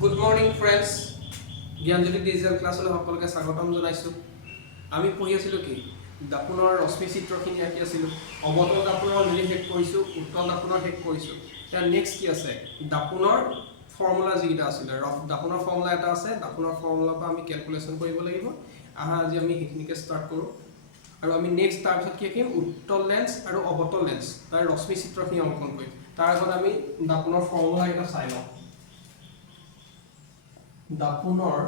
Good morning friends, Gyanjyoti digital ক্লাছলৈ সকলোকে স্বাগতম জনাইছোঁ। আমি পঢ়ি আছিলোঁ কি দাপোনৰ ৰশ্মি চিত্ৰখিনি আঁকি আছিলোঁ। অৱতল দাপোনৰ অলৰেডি শেষ কৰিছোঁ, উত্তল দাপোনৰ শেষ কৰিছোঁ। এতিয়া নেক্সট কি আছে, দাপোনৰ ফৰ্মুলা যিকেইটা আছিলে, দাপোনৰ ফৰ্মুলা এটা আছে, দাপোনৰ ফৰ্মুলাৰ পৰা আমি কেলকুলেশ্যন কৰিব লাগিব। আজি আমি সেইখিনিকে ষ্টাৰ্ট কৰোঁ আৰু আমি নেক্সট তাৰপিছত কি আঁকিম, উত্তল লেন্স আৰু অৱতল লেন্স তাৰ ৰশ্মি চিত্ৰখিনি অংকন কৰিম। তাৰ আগত আমি দাপোনৰ ফৰ্মুলা এটা চাই লওঁ। দাপোনৰ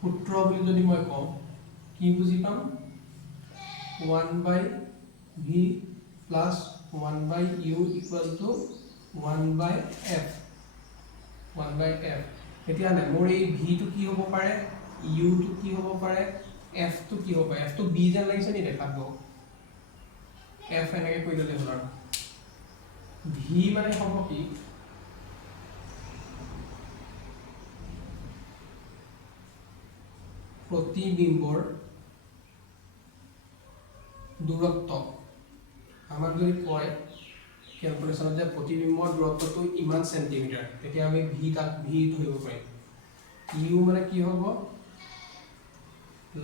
সূত্ৰ বুলি যদি মই কওঁ কি বুজি পাম, 1/v plus 1/u equal to 1/f। এতিয়া মোৰ এই v টো কি হ'ব পাৰে, u টো কি হ'ব পাৰে, f টো কি হ'ব পাৰে। f টো b যেন লাগিছে নি দেখাত বাৰু, f এনেকৈ কৈ দিলে হ'ল। আৰু v মানে হ'ব কি, প্ৰতিবিম্বৰ দূৰত্ব। আমাক যদি কয় কেলকুলেশ্যনত যে প্ৰতিবিম্বৰ দূৰত্বটো ইমান চেণ্টিমিটাৰ, তেতিয়া আমি ভি ধৰিব পাৰিম। ইউ মানে কি হ'ব,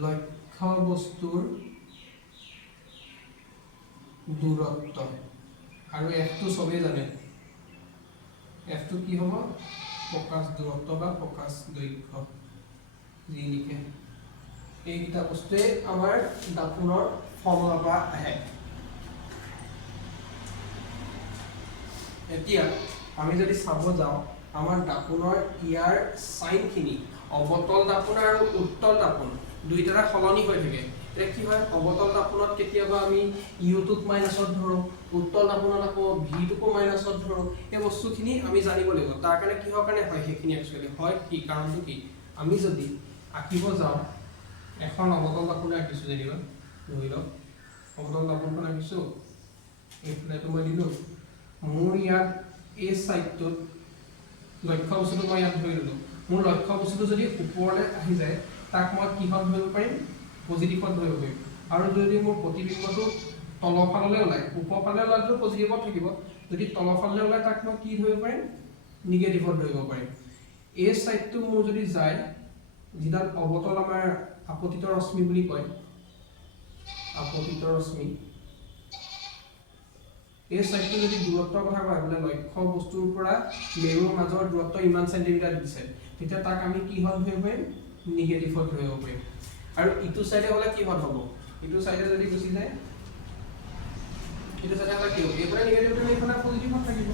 লক্ষ্য বস্তুৰ দূৰত্ব। আৰু এফটো চবেই জানে, এফটো কি হ'ব, ফ'কাছ দূৰত্ব বা ফ'কাছ দৈৰ্ঘ্য যি লিখে। এইকেইটা বস্তুৱে আমাৰ দাপোনৰ ফৰ্মুলাৰ পৰা আহে। এতিয়া আমি যদি চাব যাওঁ, আমাৰ দাপোনৰ ইয়াৰ চাইনখিনি অৱতল দাপোন আৰু উত্তল দাপোন দুইটাৰে সলনি হৈ থাকে। এতিয়া কি হয়, অৱতল দাপোনত কেতিয়াবা আমি ইউটোক মাইনাছত ধৰোঁ, উত্তল দাপোনত আকৌ ভিটোকো মাইনাছত ধৰোঁ। এই বস্তুখিনি আমি জানিব লাগিব। তাৰ কাৰণে কিহৰ কাৰণে হয় সেইখিনি একচুৱেলি হয় কি, কাৰণটো কি, আমি যদি আঁকিব যাওঁ, এখন অৱতল দাপোনে আঁকিছোঁ যেনিবা, ধৰি লওক অৱতল দাপোনখন আঁকিছোঁ, এইফালেটো মই দিলোঁ, মোৰ ইয়াত এই ছাইডটোত লক্ষ্য বস্তুটো মই ইয়াত ধৰি ল'লোঁ। মোৰ লক্ষ্য বস্তুটো যদি ওপৰলৈ আহি যায়, তাক মই কিহত ধৰিব পাৰিম, পজিটিভত ধৰিব পাৰিম। আৰু যদি মোৰ প্ৰতিবিম্বটো তলৰ ফাললৈ ওলায়, ওপৰ ফালে ওলালেতো পজিটিভত থাকিব, যদি তলৰ ফাললৈ ওলায় তাক মই কি ধৰিব পাৰিম, নিগেটিভত ধৰিব পাৰিম। এই ছাইডটো মোৰ যদি যায়, যিডাল অৱতল আমাৰ আপতিত ৰশ্মি বুলি কয়, আপতিত ৰশ্মি, এই ছাইডটো যদি দূৰত্বৰ কথা কয়, বোলে লক্ষ্য বস্তুৰ পৰা মেৰুৰ মাজৰ দূৰত্ব ইমান চেণ্টিমিটাৰ দিছে, তেতিয়া তাক আমি কিহত ধৰিব পাৰিম, নিগেটিভত ধৰিব পাৰিম। আৰু ইটো ছাইডে হ'লে কিহত হ'ব, ইটো ছাইডে যদি গুচি যায়, ইটো ছাইডে হ'লে কি হ'ব, এইফালে নিগেটিভটো এইফালে পজিটিভত থাকিব,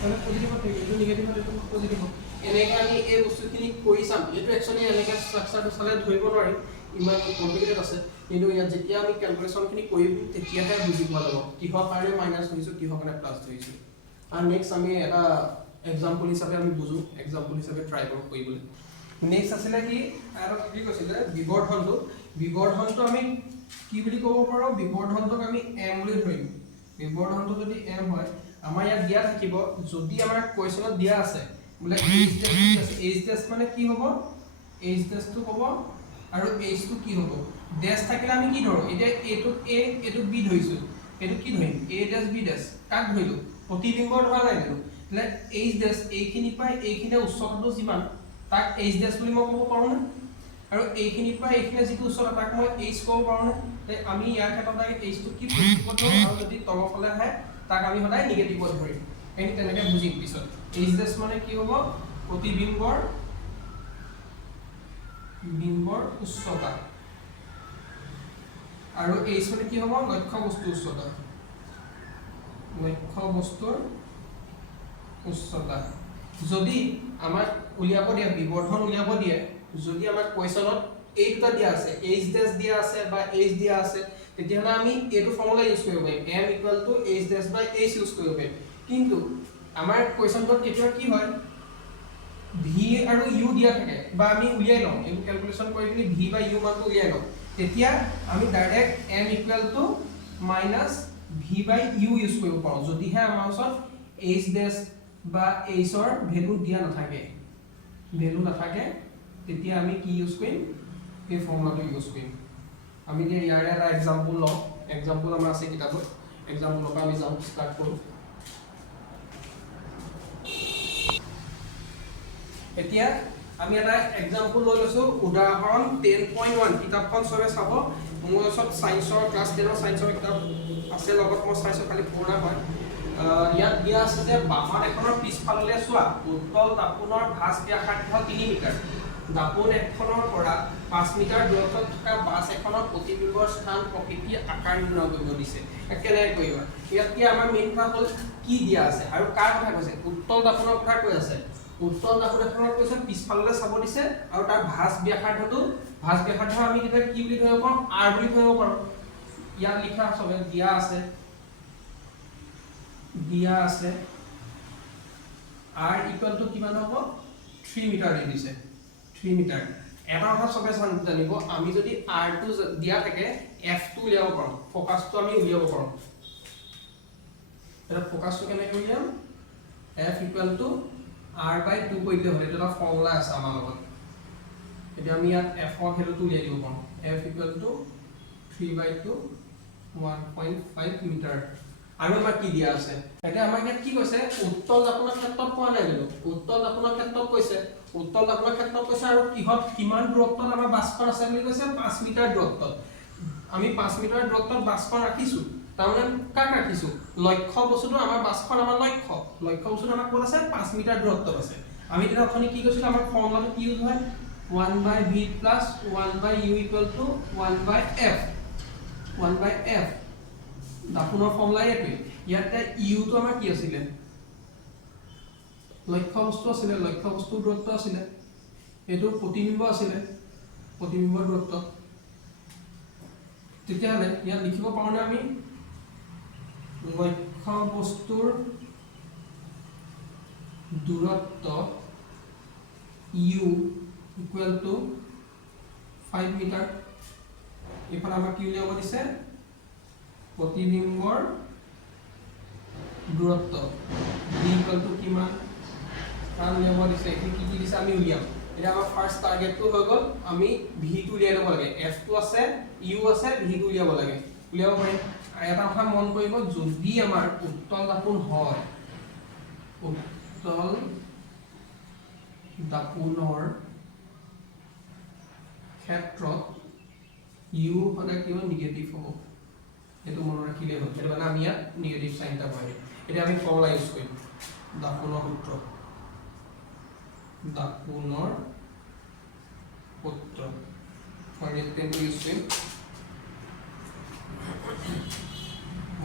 মানে পজিটিভত থাকিব, এইটো নিগেটিভত এইটো পজিটিভত। এনেকৈ আমি এই বস্তুখিনি কৰি চাম। এইটো একচুৱেলি এনেকৈ ষ্ট্ৰাকচাৰটো চালে ধৰিব নোৱাৰিম, ইমান কমপ্লিকেটেড আছে, কিন্তু ইয়াত যেতিয়া আমি কেলকুলেশ্যনখিনি কৰিম তেতিয়াহে বুজি পোৱা যাব কিহৰ কাৰণে মাইনাছ ধৰিছোঁ, কিহৰ কাৰণে প্লাছ ধৰিছোঁ। আৰু নেক্সট আমি এটা এক্সাম্পল হিচাপে আমি বুজোঁ, এক্সাম্পল হিচাপে ট্ৰাই কৰোঁ কৰিবলৈ। নেক্সট আছিলে কি, এটা কি কৈছিলে, বিবৰ্ধনটো। বিবৰ্ধনটো আমি কি বুলি ক'ব পাৰোঁ, বিবৰ্ধনটোক আমি এম বুলি ধৰিম। বিবৰ্ধনটো যদি এম হয়, আমাৰ ইয়াত দিয়া থাকিব, যদি আমাৰ কুৱেশ্যনত দিয়া আছে বোলে এইচ ডেছ মানে কি হ'ব, এইচ ডেছটো হ'ব আৰু এইচটো কি হ'ব, ডেছ থাকিলে আমি কি ধৰোঁ, এতিয়া এইটোক এ এইটোক বি ধৰিছোঁ, এইটোক কি ধৰিম, এ ডেছ বি ডেছ, কাক ধৰিলোঁ, প্ৰতিবিম্বৰ ধৰা নাই জানো, એટલે এইচ ডেছ এইখিনিৰ পৰা এইখিনিৰ উচ্চতাটো যিমান তাক এইচ ডেছ বুলি মই ক'ব পাৰোঁনে, আৰু এইখিনিৰ পৰা এইখিনি যিটো উচ্চতা তাক মই এইচ ক'ব পাৰোঁনে। আমি ইয়াৰ ক্ষেত্ৰত এইচটো কি পজিটিভত ধৰোঁ, আৰু যদি তলৰ ফালে আহে তাক আমি সদায় নিগেটিভত ধৰিম। আমি তেনেকৈ বুজিম পিছত। এইচ ডেছ মানে কি হ'ব, প্ৰতিবিম্বৰ উচ্চতা, আৰু এইচ মানে কি হ'ব, লক্ষ্য বস্তুৰ উচ্চতা, লক্ষ্য বস্তুৰ উচ্চতা। যদি আমাক উলিয়াব দিয়ে, বিবৰ্ধন উলিয়াব দিয়ে, যদি আমাক কুৱেশ্যনত এই দুটা দিয়া আছে, এইচ ডেছ দিয়া আছে বা এইচ দিয়া আছে, তেতিয়াহ'লে আমি এইটো ফৰ্মুলা ইউজ কৰিব পাৰিম, M equal to H dash by H use কৰিব পাৰিম। কিন্তু আমাৰ কুৱেশ্যনটোত কেতিয়াবা কি হয়, ভি আৰু ইউ দিয়া থাকে, বা আমি উলিয়াই লওঁ, এইটো কেলকুলেশ্যন কৰি পিনি ভি বা ইউ মানটো উলিয়াই লওঁ, তেতিয়া আমি direct M equal to minus V by U use কৰিব পাৰোঁ, যদিহে আমাৰ ওচৰত এইচ ডেছ বা এইচৰ ভেলু দিয়া নাথাকে, তেতিয়া আমি কি ইউজ কৰিম, এই ফৰ্মুলাটো ইউজ কৰিম। আমি এতিয়া ইয়াৰে এটা এক্সাম্পল লওঁ, এক্সাম্পল আমাৰ আছে কিতাপত, এক্সাম্পলৰ পৰা আমি যাওঁ, ষ্টাৰ্ট কৰোঁ। এতিয়া আমি এটা এক্সাম্পল লৈ লৈছোঁ উদাহৰণ 10.1 কিতাপখন চবে চাব মোৰ ওচৰত ছায়েন্সৰ ক্লাছ 10ৰ ছায়েন্সৰ কিতাপ আছে লগত মই চাইছোঁ খালি পুৰণা হয় ইয়াত দিয়া আছে যে বাহন এখনৰ পিছফাললৈ চোৱা উত্তল দাপোনৰ ভাঁজ ব্যাসাৰ্ধ 3 মিটাৰ দাপোন এখনৰ পৰা 5 মিটাৰ দূৰত্বত থকা বাছ এখনৰ প্ৰতিবিম্বৰ স্থান প্ৰকৃতি আকাৰ নিৰ্ণয় কৰিব দিছে কেনেকৈ কৰিবা ইয়াত কি আমাৰ মেইন কথা হ'ল কি দিয়া আছে আৰু কাৰ কথা কৈছে উত্তল দাপোনৰ কথা কৈ আছে উত্তল দাপোন এখনৰ কৈছে পিছফাললৈ চাব দিছে আৰু তাৰ ভাঁজ ব্যাসাৰ্ধটো আমি তেতিয়া কি বুলি ধৰিব পাৰোঁ r বুলি ধৰিব পাৰোঁ ইয়াত লিখা চবে দিয়া আছে r ইকুৱেল টু কিমান হ'ব 3 মিটাৰ দি দিছে 3 মিটাৰ এটা কথা চবে জানিব আমি যদি r টো দিয়া থাকে f টো উলিয়াব পাৰোঁ ফোকাসটো আমি উলিয়াব পাৰোঁ এটা ফোকাসটো কেনেকৈ উলিয়াম f ইকুৱেল টু r/2 কৰিলে হ'ল এটা ফৰ্মুলা আছে আমাৰ লগত এতিয়া আমি ইয়াত f ৰ ভ্যালুটো উলিয়াই দিব পাৰোঁ f ইকুৱেল টু 3/2 1.5 মিটাৰ আৰু আমাৰ কি দিয়া আছে এতিয়া আমাক ইয়াত কি কৈছে উত্তল দাপোনৰ ক্ষেত্ৰত কোৱা নাই কিন্তু উত্তল দাপোনৰ ক্ষেত্ৰত কৈছে আৰু কিহত কিমান দূৰত্বত আমাৰ বাছখন আছে বুলি কৈছে 5 মিটাৰ দূৰত্বত আমি 5 মিটাৰ দূৰত্বত বাছখন ৰাখিছো তাৰমানে কাক ৰাখিছো লক্ষ্য বস্তুটো আমাৰ বাছখন আমাৰ লক্ষ্য বস্তুটো আমাৰ ক'ত আছে 5 মিটাৰ দূৰত্বত আছে আমি তেতিয়া অথনি কি কৈছিলো আমাৰ ফৰ্মুলাটো কি ইউজ হয় 1/v + 1/u = 1/f দাপোনৰ ফৰ্মুলা এইটোৱে ইয়াতে u টো আমাৰ কি আছিল লক্ষ্য বস্তুৰ দূৰত্ব আছিল এটো প্ৰতিবিম্ব আছিল প্ৰতিবিম্বৰ দূৰত্ব তেতিয়াহ'লে ইয়াত লিখিব পাৰোঁনে আমি লক্ষ্য বস্তুৰ দূৰত্ব u = 5 মিটাৰ এফালে আমাক কি উলিয়াব দিছে প্ৰতিবিম্বৰ দূৰত্ব v = কিমান কাম উলিয়াব দিছে কি দিছে আমি উলিয়াম এটা আমাৰ ফাৰ্স্ট টাৰ্গেটটো হৈ গ'ল আমি v টো উলিয়াই ল'ব লাগে f টো আছে u আছে v টো উলিয়াব লাগে উলিয়াব পাৰিম এটা কথা মন কৰিব যদি আমাৰ উত্তল দাপোন হয় উত্তল দাপোনৰ ক্ষেত্ৰত u সদায় কিয় নিগেটিভ হ'ব এটো মনত ৰাখিলে হ'ল এটা মানে আমি ইয়াত নিগেটিভ সাইন এটা পাই এটা আমি ফৰ্মুলা ইউজ কৰিম দাপোনৰ সূত্ৰ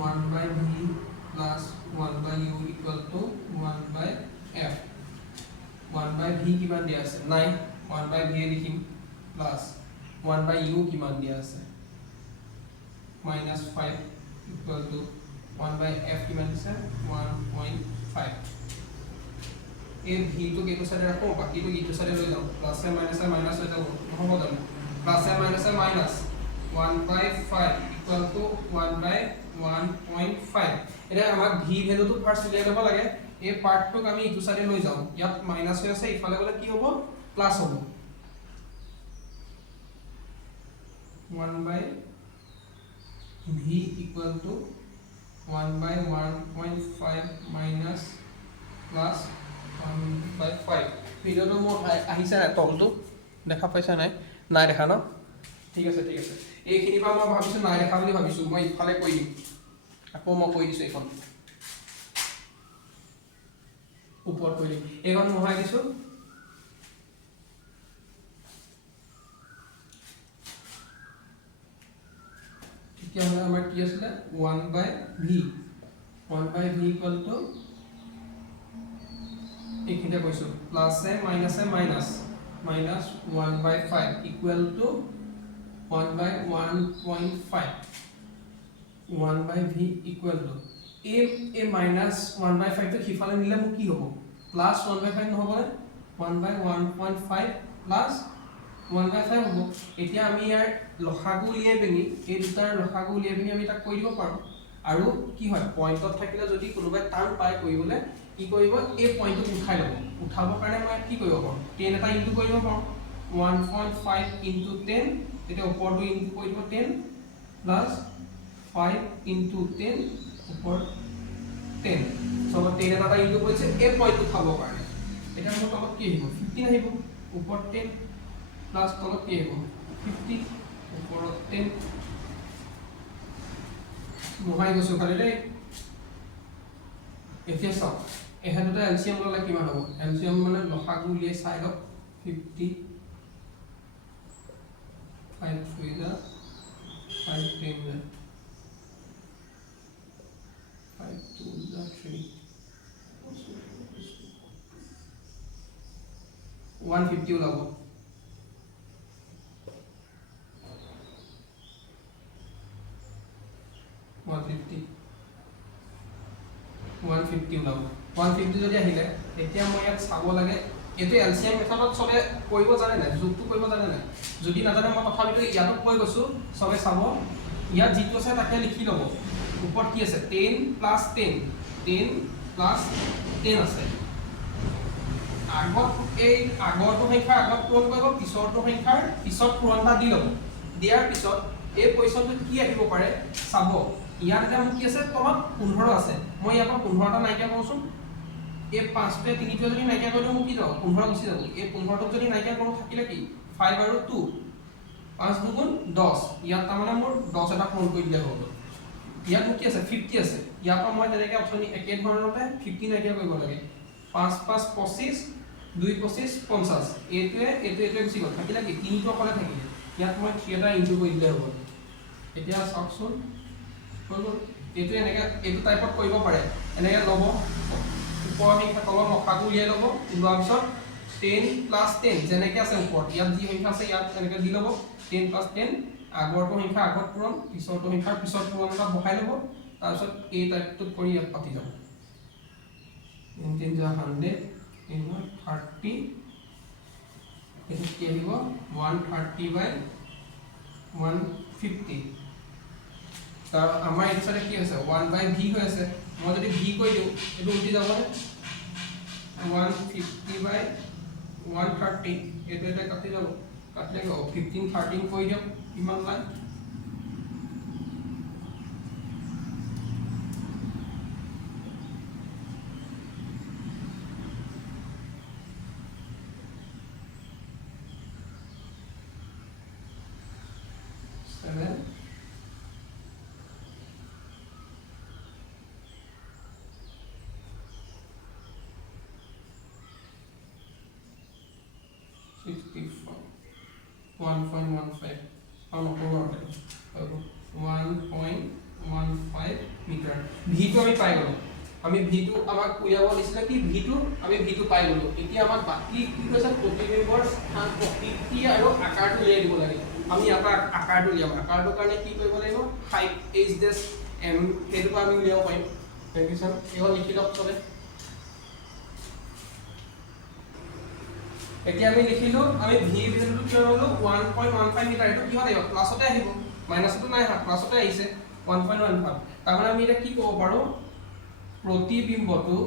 1/v plus 1/u = 1/f 1/v কিমান দিয়া আছে 9 1/v লিখিম প্লাস 1/u কিমান দিয়া আছে -5 = 1/f কিমান আছে 1.5 এই v টো কেটো সাইডে ৰাখো বাকিটো ইটো সাইডে লৈ যাও প্লাস এ মাইনাস হৈ যাব নহব জানো প্লাস এ মাইনাস 1/5 = 1/1.5 এটা আমাক v ভ্যালুটো ফার্স্ট উলিয়াই ল'ব লাগে এই পার্টটোক আমি ইটো সাইডে লৈ যাও ইয়াত মাইনাস হৈ আছে ইফালে গলে কি হ'ব প্লাস হ'ব 1/v = 1/1.5 minus plus 1/5 ভিডিওটো মোৰ আহিছে না তলটো দেখা পাইছা নাই নাই দেখা ন ঠিক আছে এইখিনি পৰা মই ভাবিছো নাই দেখা বুলি ভাবিছো মই ইফালে কৈ দিম আকৌ মই কৈ দিছো এখন ওপৰত কৈ দিম এখন মহাই দিছো क्या है हमारे की असले 1/v = এইখিনিতে কৈছো plus A minus -1/5 = 1/1.5 1/v = a minus 1/5 তো সিফালে নিলে মু কি হ'ব প্লাস 1/5 নহব 1/1.5 প্লাস 1/5 হ'ব এতিয়া আমি ইয়াৰ লসাগু উলিয়াই পিনি এই দুটাৰ লসাগু উলিয়াই পিনি আমি তাক কৈ দিব পাৰো আৰু কি হয় পইণ্টত থাকিলে যদি কোনোবাই টান পায় কৰিবলে কি কৰিব এই পইণ্টটো উঠাই ল'ব উঠাবৰ কাৰণে মই কি কৰিব পাৰো 10 এটা ইনটু কৰিব পাৰো 1.5 * 10 এটা ওপৰটো ইনটু কৰি দিব 10 প্লাস 5 * 10 ওপৰ 10 সব 10 এটা ইনটু কৰিছে এই পইণ্টটো উঠাবৰ কাৰণে এটা মোৰ তলত কি আহিব 15 আহিব ওপৰত 10 প্লাস তলত কি আহিব 50 ওপৰত 10 মোহাই গৈছো খালি দেই এতিয়া চাওক এহেতুটা এলসিএম ললে কিমান হ'ব এলসিএম মানে লসাগু উলিয়াই চাই লওক 50 5 3 5 10 5 2 3 150 ওলাব 150 ওলাব 150 যদি আহিলে এতিয়া মই ইয়াত চাব লাগে এটো এলসিএম মেথডত সবে কৰিব জানে না যোগটো কৰিব জানে না যদি নাজানে মই তথাপিতো ইয়াত কৈ গৈছো সবে চাব ইয়াত যিটো আছে তাকে লিখি লব ওপৰত কি আছে 10 + 10 10 + 10 আছে আগত এই আগৰটো সংখ্যা আগত পূৰণ কৰিব পিছৰটো সংখ্যাৰ পিছত পূৰণটা দি লব দিয়াৰ পিছত এই পজিশনটো কি আহিব পাৰে চাব ইয়াত এটা মোক কি আছে তলত 15 আছে মই ইয়াৰ পৰা 15টা নাইকিয়া কৰোচোন এই 5তে 3টো যদি নাইকিয়া কৰিলে মোক কি যাব 15 গুচি যাব এই 15টো যদি নাইকিয়া কৰো থাকিলে কি 5 আৰু 2 5 দুগুণ 10 ইয়াত তাৰমানে মোৰ 10 এটা পূৰণ কৰি দিয়া হ'ব ইয়াত মোক কি আছে 50 আছে ইয়াৰ পৰা মই তেনেকৈ অপচন একে ধৰণতে 50 নাইকিয়া কৰিব লাগে 5 5 25 2 25 50 এইটোৱে গুচি গ'ল থাকিলে কি 3টো অকলে থাকিলে ইয়াত মই 3 এটা ইনটু কৰি দিলে হ'ব এতিয়া চাওকচোন হৈ গ'ল এইটো এনেকৈ এইটো টাইপত কৰিব পাৰে এনেকৈ ল'ব ওপৰৰ সংখ্যা তলৰ লসাগু উলিয়াই ল'ব লোৱাৰ পিছত 10 + 10 যেনেকৈ আছে ওপৰত ইয়াত যি সংখ্যা আছে ইয়াত এনেকৈ দি ল'ব 10 + 10 আগৰটো সংখ্যা আগত পূৰণ পিছৰটো সংখ্যাৰ পিছত পূৰণ এটা বহাই ল'ব তাৰপিছত এই টাইপটোত কৰি ইয়াত পাতি যাব 10 100 30 এইটো কি আহিব 130/150 তাৰ আমাৰ এই সাথে কি আছে 1/v হৈ আছে মই যদি v কৈ দিও এটো উঠি যাব নে 150/130 এটো এটা কাটি যাব কাটলে 15 13 কৈ দিও কিমান পায় $1.15 মিটাৰ v টো আমি পাই গলো আমি v টো আমাক উলিয়াব দিছিলে কি v টো আমি v টো পাই গলো এতিয়া আমাক বাকি কি কৈছে প্ৰতিবিম্বৰ স্থান প্ৰকৃতি আৰু আকাৰটো উলিয়াই দিব লাগে আমি ইয়াৰ পৰা আকাৰটো উলিয়াম আকাৰটোৰ কাৰণে কি কৰিব লাগিব 5h m সেইটো আমি উলিয়াব পাৰিম দেখিছাম এও লিখি লওক চবে এতিয়া আমি লিখিলো আমি v ভ্যালুটো কি হলো 1.15 মিটাৰ এটো কি হয় প্লাসতে আহিব মাইনাসটো নাই হা প্লাসতে আহিছে 1.15 তাৰ মানে আমি এটা কি ক'ব পাৰো প্ৰতিবিম্বটো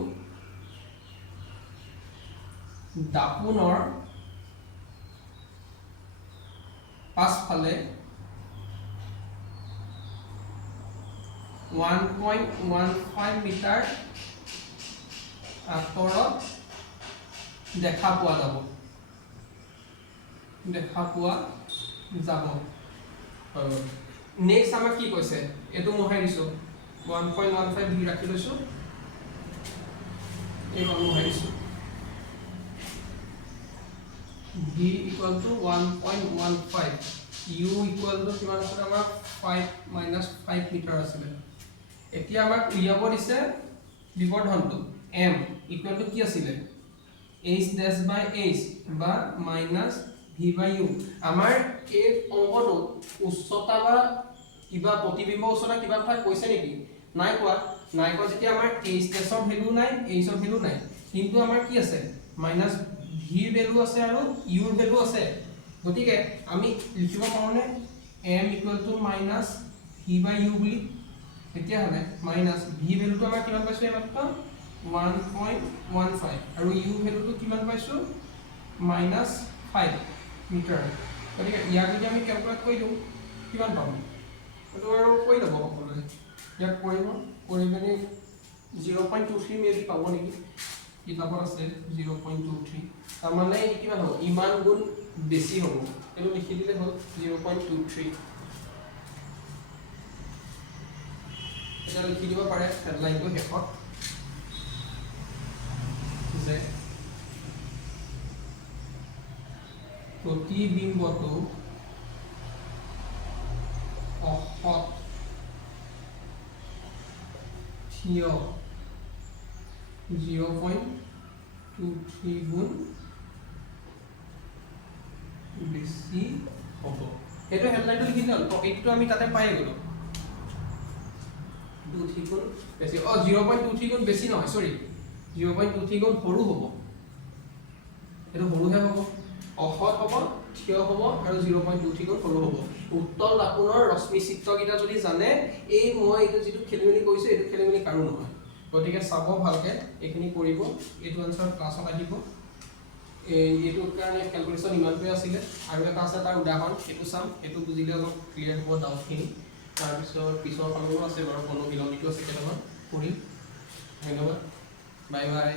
দাপোনৰ পাছফালে 1.15 মিটাৰ আঁতৰত দেখা পোৱা যাব নেক্সট আমাক কি কৈছে এটো মোহাই দিছো 1.15 ভি ৰাখি লৈছো এই মোহাই দিছো v = 1.15 u = কিমান আছে আমাৰ 5 - 5 মিটাৰ আছিল এতিয়া আমাক উলিয়াব দিছে বিবৰ্ধনটো m = কি আছিল h'/h বা -v/u আমাৰ এই অংকটো উচ্চতা বা কিবা প্ৰতিবিম্ব উচ্চতা কিবা কথা কৈছে নেকি নাই কোৱা যেতিয়া আমাৰ h' ৰ ভ্যালু নাই h ৰ ভ্যালু নাই কিন্তু আমাৰ কি আছে -v ৰ ভ্যালু আছে আৰু u ৰ ভ্যালু আছে গতিকে আমি লিখিব পাৰোনে m = -v/u বুলি তেতিয়া হলে -v ভ্যালুটো আমাৰ কিমান পাইছো এইমাত্ৰ 1.15 আৰু u ভ্যালুটো কিমান পাইছো -5 মিটাৰ গতিকে ইয়াক যদি আমি ক্যালকুলেট কৰি দিও কিমান পাম এটো আৰু কৈ লব সকলোৱে ইয়াক কৰিব কৰি পিনি 0.23 মেবি পাব নেকি কিতাপত আছে 0.23 তাৰ মানে কিমান হ'ব ইমান গুণ বেছি হ'ব এটো লিখি দিলে হ'ল 0.23 এটা লিখি দিব পাৰে হেডলাইনটো শেষত যে প্ৰতিবিম্বটো অসৎ থিয় 0.23 গুণ বেছি হ'ব সেইটো হেডলাইনটো লিখি দিলে টপিকটো আমি তাতে পাই গ'লো 23 গুণ বেছি 0.23 গুণ বেছি নহয় সৰি 0.23 গুণ সৰু হ'ব এটো সৰুহে হ'ব অসৎ হ'ব থিয় হ'ব আৰু 0.23 গুণ সৰু হ'ব উত্তল দাপোনৰ ৰশ্মি চিত্ৰকিটা যদি জানে এই মই এটো যেটো খেলিমেলি কৈছো এটো খেলিমেলি কাৰো নহয় গতিকে চাব ভালকে এখিনি কৰিব এটো আনসাৰ ক্লাছত আহিব এইটোৰ কাৰণে ক্যালকুলেশন ইমানটোৱে আছিল আৰু এটা আছে তাৰ উদাহৰণ এটো চাম এটো বুজিলে অলপ ক্লিয়াৰ হ'ব ডাউটখিনি তাৰ পিছৰ ফালৰো আছে বাৰু কোনো বিলম্বিত আছে কেইটামান কৰিম ধন্যবাদ বাই বাই